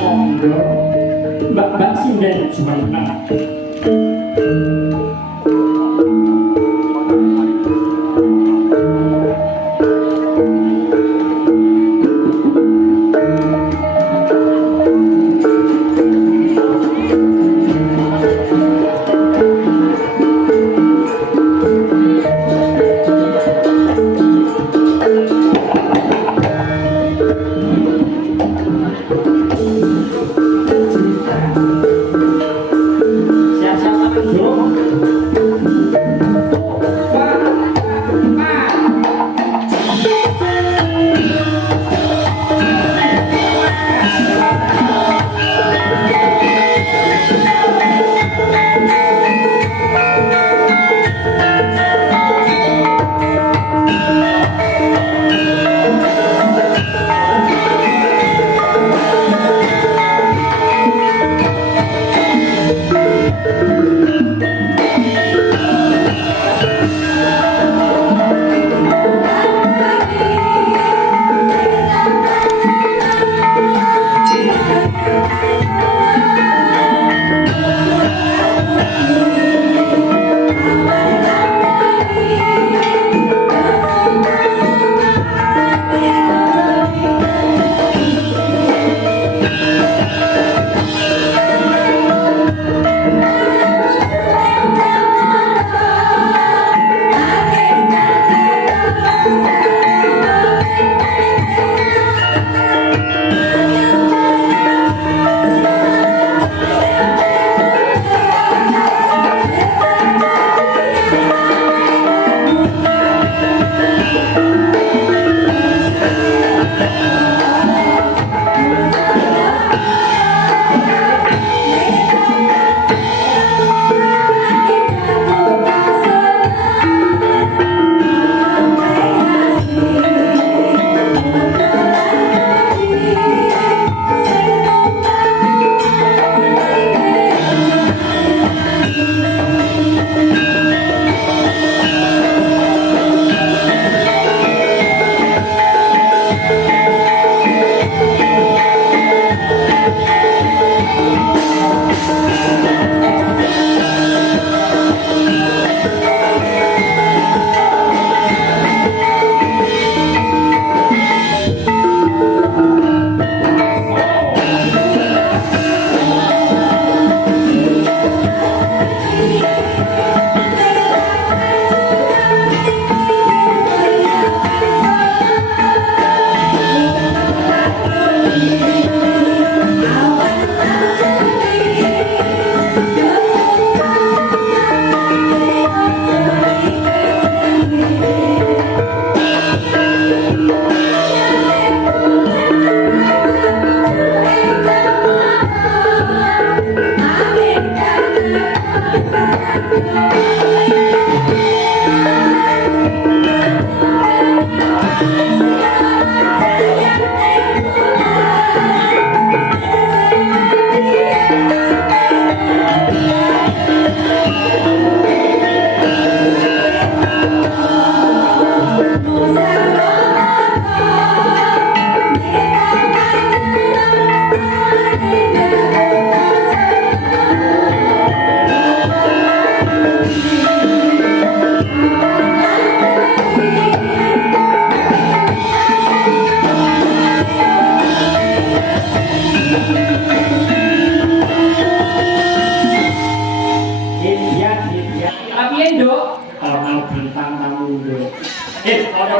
Monggo. Mbak Sinden Juwana.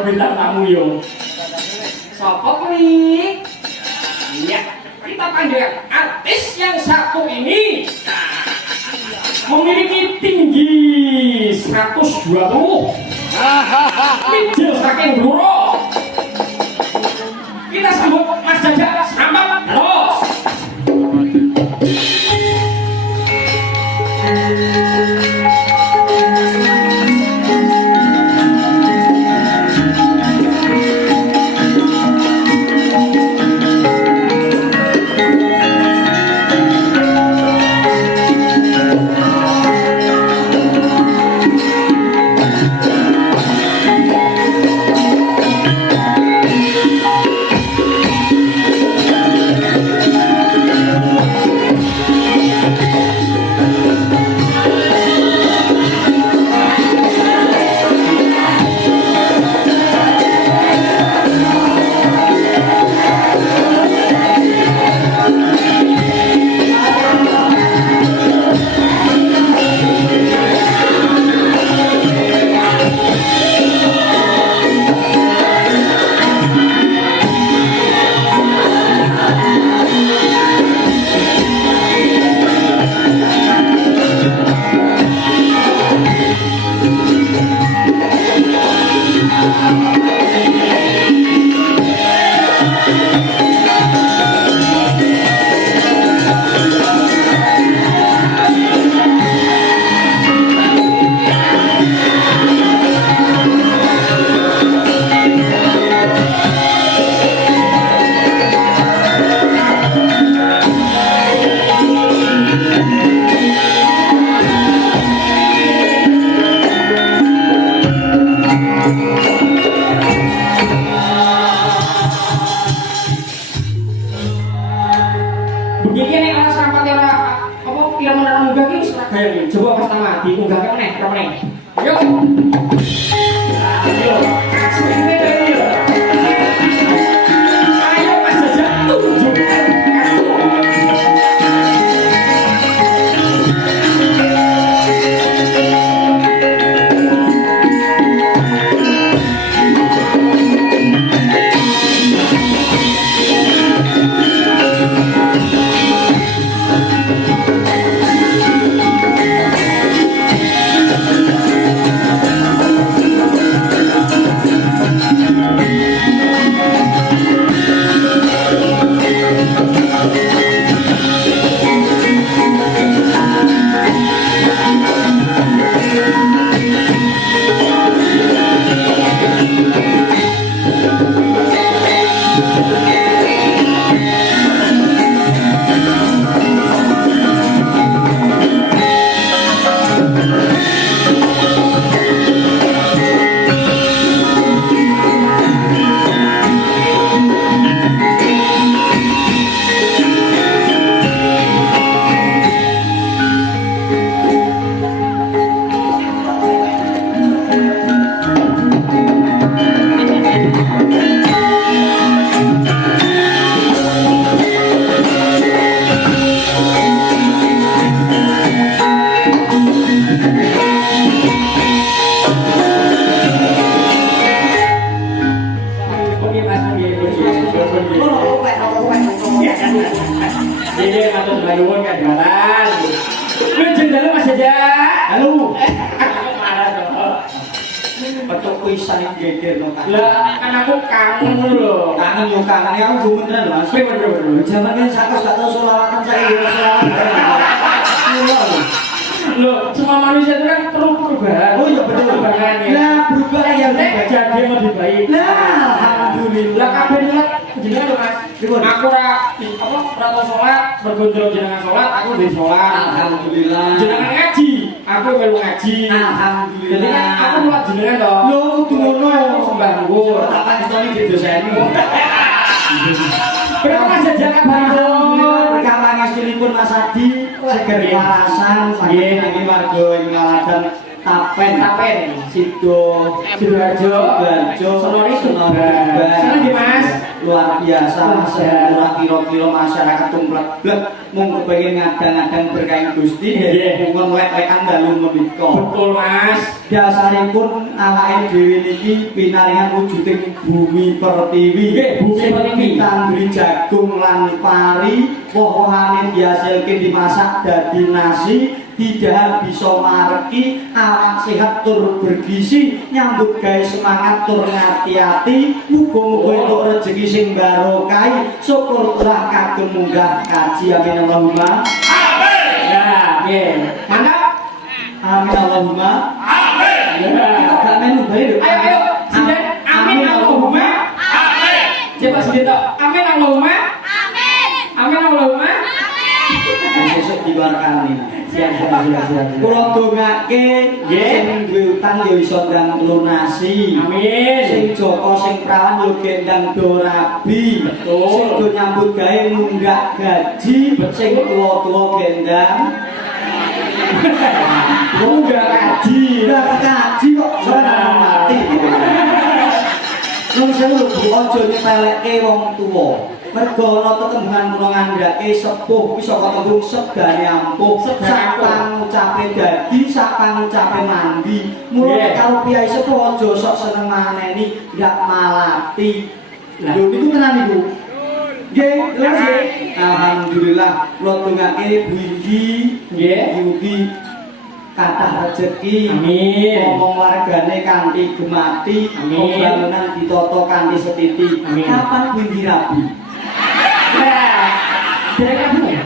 bintang tamu yo. Sopo kuwi? Iya, kita panggil artis yang satu ini memiliki tinggi 120 kecil saking duro. Kita sambut Mas Jaja Selamat Los. bunyi ini ora sampate ora apa ilmu ora munggah ki wis ora gaya iki. Coba pertama diunggah ke meneh, ke meneh. Ayo. Ayo. Ayo Mas Jajak tunjukkan aku. Ini atau baruan kan jalan. Lu dalu Mas Jajak. Halo. Marah toh. Betul kuisan yang geger no kan. Lah kan aku kangen lho. Kangen yo kangen aku gue beneran Mas. Bener. Zaman kan sakus gak tau selawatan saya selawatan. Loh, semua manusia itu kan perlu perubahan. Oh iya betul. Perubahan ya. Nah, berubah yang Nek baik. jadi yang lebih baik. Nah, alhamdulillah. Lah kabeh niku jenengan lho Mas. Pripun? Aku ora apa ora tau salat, bergondol jenengan salat, aku ndek salat. Alhamdulillah. Jenengan ngaji, aku melu ngaji. Alhamdulillah. Jadi kan aku buat jenengan toh. Lho, kudu ngono. Sembah nggur. Tak pakistani di doseni. Berapa Mas Jajak Alhamdulillah kabar? berkah pangestunipun Mas Adi seger Iya. warasan Iya. saking warga ing Ngaladan Tapen. Sido Sidoarjo. Senori Subang. Seneng di Mas. Luar biasa Mas. Iya. Ora kira-kira masyarakat tumplek-blek mung kepengin ngadang-adang berkah Gusti Iya. mung lek-lekan dalu menika. Betul Mas. Dasaripun awake dhewe niki pinaringan wujuding bumi pertiwi. Nggih, bumi pertiwi. Tanggri jagung lan pari, woh-wohane dihasilke dimasak dadi nasi, didahar bisa mareki, awak sehat tur bergizi, nyambut gawe semangat tur ngati-ati, muga-muga entuk rejeki sing barokah, syukur telah kagem munggah kaji amin Allahumma. Ya, nggih. Mantap. Amin Allahumma. Ya. Kita gak melu bae lho. Ayo, Sinden. Amin Allahumma. Coba Sinden tok. Amin Allahumma. Amin Allahumma. Sesuk di luar kami. Siap. Kula dongake Nggih. sing duwe utang ya iso ndang lunasi. Amin. Sing Joko sing prawan yo gendang do rabi. Betul. Sing do nyambut gawe munggah gaji, sing tuwa-tuwa gendang Munggah gaji. udah gaji kok ora mati. Nun sewu Bu aja nyepelekke wong tuwa. Mergo ana tetembungan kula ngandhake sepuh iso ketembung segane ampuh. Sak pangucape dadi, sak pangucape mandi. Mulane karo piyai sepuh aja sok seneng maneni, ndak malati. Lho niku tenan niku. Nggih, terus nggih. Alhamdulillah kula dongake Bu Indi, Nggih. mugi kathah rejeki. Amin. Ngomong wargane kanthi gemati, Amin. pembangunan ditata kanthi setiti. Amin. Kapan Bu Indi rabi? Nah, jenengan apa ya?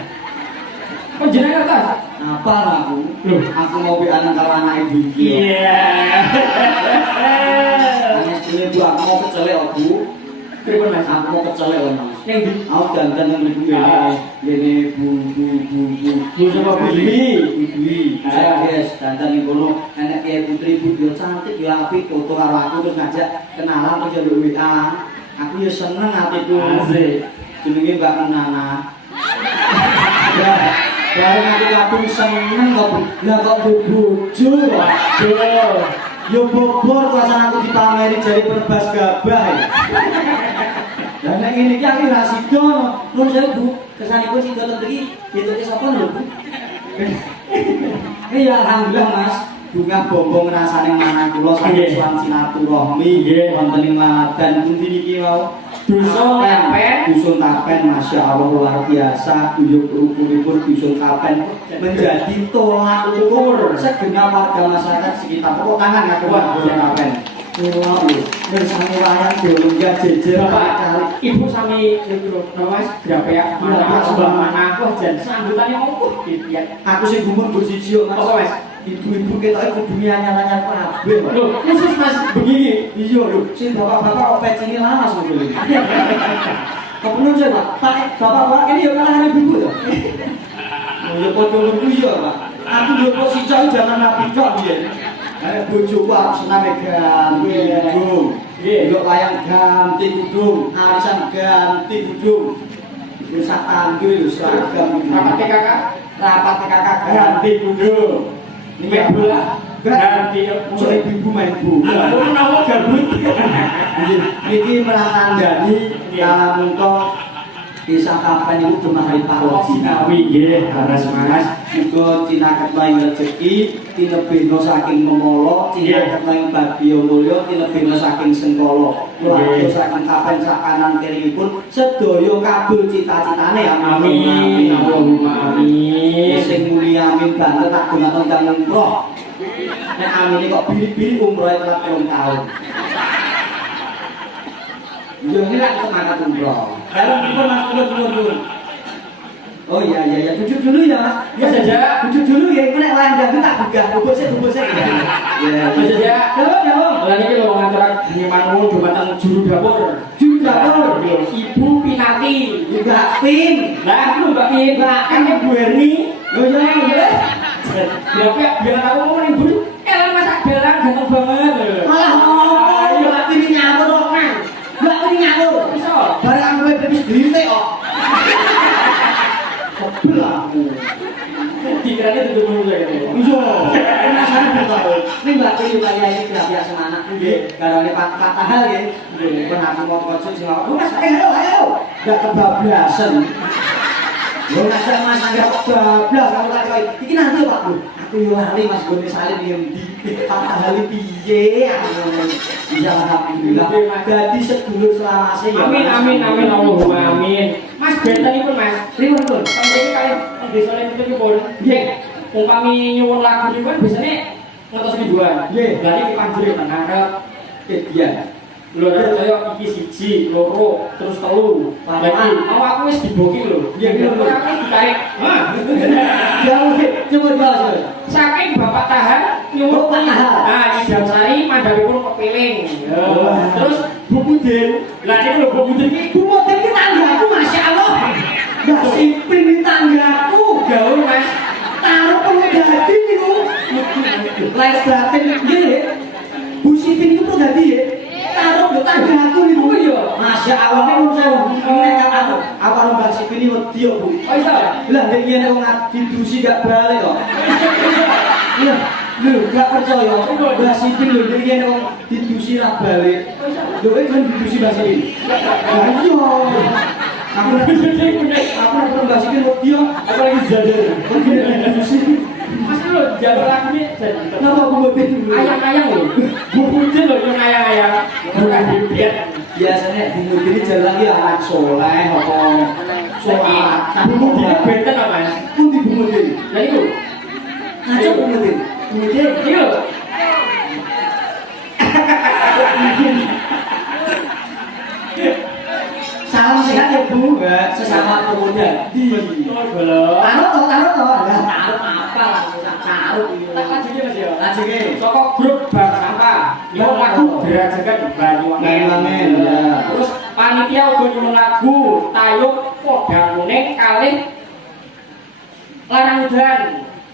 Kok jenengan atas? Apa aku? Loh. Aku mau be anak karo anak ibu iki. Iya. Anak ini Bu aku mau kecelek kok, Bu. Pripun Mas? Aku mau kecelek kok, Mas. Yang di Aku dandan nang mriku ngene Bu. Bu sama Bu Dwi. Bu Dwi. Yes, dandan ning kono enek Kiai Putri Bu yo cantik yo apik foto karo aku terus ngajak kenalan terus yo WA. Aku yo seneng atiku. Asik. Jenenge Mbak Nana. Bareng aku kadung seneng kok. Lah kok bojo. Waduh. Yo bobor kuasaan aku dipameri jari perbas gabah. Lah nek ngene iki aku ra sida. Nuwun sewu Bu, kesanipun sida ten mriki dituke sapa lho Bu? Ya alhamdulillah Mas. Bunga bombong rasane manah kula saking sowan silaturahmi wonten ing Lamadan pundi niki wau? Dusun Tapen. Dusun Tapen, Masya Allah luar biasa. Guyub rukunipun Dusun Tapen menjadi tolak ukur segenap warga masyarakat sekitar. Tepuk tangan ya kuat Dusun Tapen. Wow, bersama wayang diolongga jejer Bapak, Ibu sami Mas berapa ya? Mana sebelah mana? Wah, jan sambutannya opo ya. aku sing gumun bersiji Mas. Apa Mas? Ibu-ibu ketoke kudu anyar-anyar kabeh. Loh, khusus Mas begini. Iya lho, sing bapak-bapak opet ini laras lho. Kepenuh saya Pak, bapak-bapak ini ya kalah ibu ya. Oh ya padha lho ya Pak. Aku lho kok sicak jangan nabi kok piye. Bojoku aku sename ganti kudung. Nggih, wayang ganti kudung, arisan ganti kudung. Wis sak tanggil seragam Rapat PKK, rapat PKK ganti kudung. Main bola, ganti musuh ibu main bola. Aku menawa gabut. Niki melatandani dalam untuk desa Tapen itu cuma hari paroji. Sinawi nggih, harus Mas. Muga cinaket maing rezeki, tinebeno saking memolo, cinaket maing bagya mulya, tinebeno saking sengkala. Mulya saking Tapen sak kanan kiripun sedaya kabul cita-citane Amin. Allahumma amin. Sing mulia amin banget tak gunakan kang umroh. Nek amine kok biri-biri umrohe telat 3 tahun. Yo ini lah semangat umroh. Lalu kita Mas turun. Oh iya, duduk dulu ya Mas. Ya saja. Duduk dulu ya, nek wayang dangdut tak buka, bubuk sik ya. Ya, Mas saja. Halo. Lah niki lho ngantar nyemanu jumatan juru dapur. Juru dapur. Ibu Pinati. Mbak Pin. Lah aku Mbak Pin. Kan Bu Herni. Oh iya. Biar aku ngomong Ibu. Elang masak belang ganteng banget. Malah ngomong Mbak Pin nyakur kok, Mas. Mbak Pin nyakur. Iso. Barang kowe wis dirintik kok. Sebel aku. Dikiranya tutup dulu ya. Iya. Penasaran betul. Ini Mbak Pin juga ya ini grafiak semangat. Nggih. Garane Pak Tahal nggih. Nggih, pun aku mau kocok sing awak. Mas, ayo. Enggak kebablasan. Yo ngajak Mas Angga bablas kamu tak koi. Iki nanti Pak Bu. Aku yo lali Mas Gone salin yang di Pak Tahal piye. Iya alhamdulillah. Dadi sedulur selamase ya. Amin Allahumma amin. Mas benten iku Mas. Pripun pun? Sampai kali desane itu pun. Nggih. Umpami nyuwun lagu niku kan biasane ngetos mingguan. Nggih. Lah iki panjure tenang Iya. lho kaya iki siji, loro, terus telu. Lagi aku wis diboki lho. Iya, Aku ditarik. Hah. Jauh coba jauh. Saking Bapak Tahan nyuwun Bapak Tahan. Nah, Idam Sari mandhapipun kepiling. Wah. Terus Bu Budin. Lah niku lho Bu Budin iki Bu motor ki tanggaku Masya Allah. Gak simping di tanggaku. gaul Mas. Taruh pengadati niku. Lahir batin nggih. Bu Sipin niku pengadati ya. Taruh di tanggaku niku. Oh iya. Masya Allah niku saya nek aku. Apa Mbak Sipin iki wedi yo Bu. Oh iso. Lah nek yen wong didusi gak balik kok. Iya. Lho, gak percaya. Mbak Sipin lho nek yen wong didusi ra balik. Lho kan didusi Mbak Sipin. Lah iya. Aku nak Mbak Sipin wedi yo. Aku lagi zadar. Didusi. Mas lho jalur aku ini Kenapa aku mau bingung? ayang-ayang lho. Bu Budin lho yang ayang-ayang. Bukan dibiat. Biasanya di mobil ini jalan lagi anak soleh apa sholat. Bu Budin benten apa Mas? Pun di Bu Mudin. Lah itu. Ngaco Bu Mudin. Mudin. Iki lho. Salam sehat ya Bu. Sesama pemuda. Taruh toh. Lah taruh apa lah? Taruh. Tak lanjutnya Mas ya. Lajenge. Soko grup Bang Sampah. Nyuwun lagu Gerajakan Banyuwangen. Ya. Terus panitia uga nyuwun lagu Tayub Podang Kuning kalih Larang Udan.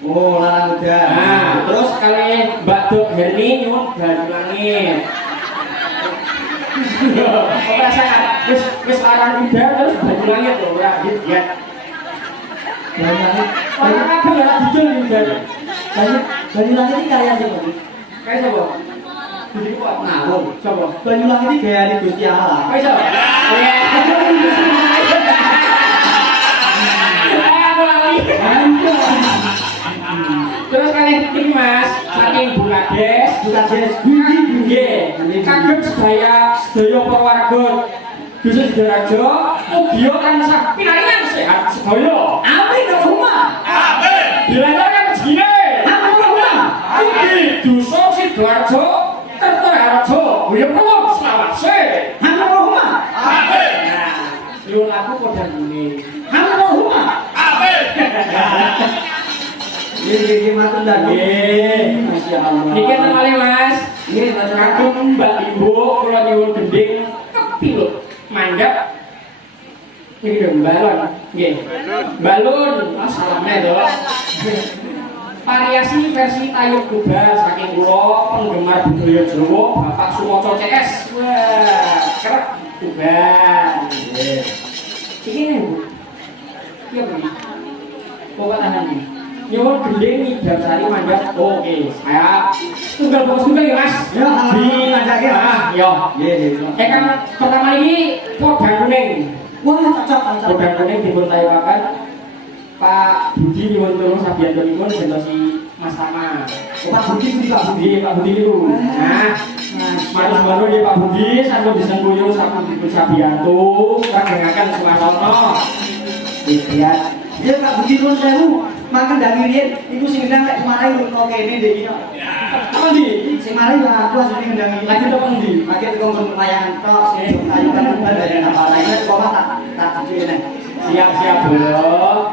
Oh, larang udan. Nah, terus kali Mbak Dok Herni nyuwun Banyulangit. Perasaan wis larang udan terus Banyulangit lho ora ya. Banyulangi. Orang kabeh ora didol iki jan. Banyulangi iki karya siapa? Kae sapa? Budi kok Ngawur. sapa? Banyulangi iki gayane Gusti Allah. Kae sapa? Terus kalian ini mas, saking Bulades, Bulades budi nggih, kagem sedaya perwarga dusun Sidoarjo, mugia tansah pinaringan sehat sedaya. Amin Allahumma. Dilancarkan rezekine. Amin Allahumma. Iki dusun Sidoarjo, Kertoharjo, Uyuh Kulon selawase. Amin Allahumma. Nah, nyuwun aku padha ngene. Amin Allahumma. Nggih matur dangu. Nggih. Masyaallah. Niki enten malih Mas. Nggih, matur Kagem Mbak Ibu kula nyuwun gending kepilut mandhap. Niki lho balon. Nggih. Balon. Salamnya to. Variasi versi Tayub Kuba saking kula penggemar budaya Jawa Bapak Sumoco CS. Wah, kerep Kuba. Nggih. Iki nih Bu. Iya Bu. Bapak tahan nih. Nyuwun gending Idam Sari mandhap. Oke, saya tunggal fokus tunggal ya Mas. Ya, Di mandhake, Mas. Yo. Nggih. Kang pertama ini podang kuning. Wah, cocok. Podang kuning dipun tayawaken Pak Budi nyuwun tulung sabiyantunipun gentosi Mas Tama. Pak Budi. Pak Budi niku. Nah, matur nuwun nggih Pak Budi sampun disengkuyung sampun dipun sabiyantu kagengaken swasana. Lihat. Ya Pak Budi pun sewu. Makan dari riyen iku sing ndang lek marai lunga kene ndek iki. Apa ndi? Sing marai ya aku asline ngendangi. Lagi teko ndi? Lagi teko layangan tok sing ayo kan dari apa lainnya kok tak cuci nek. Siap-siap, Bro.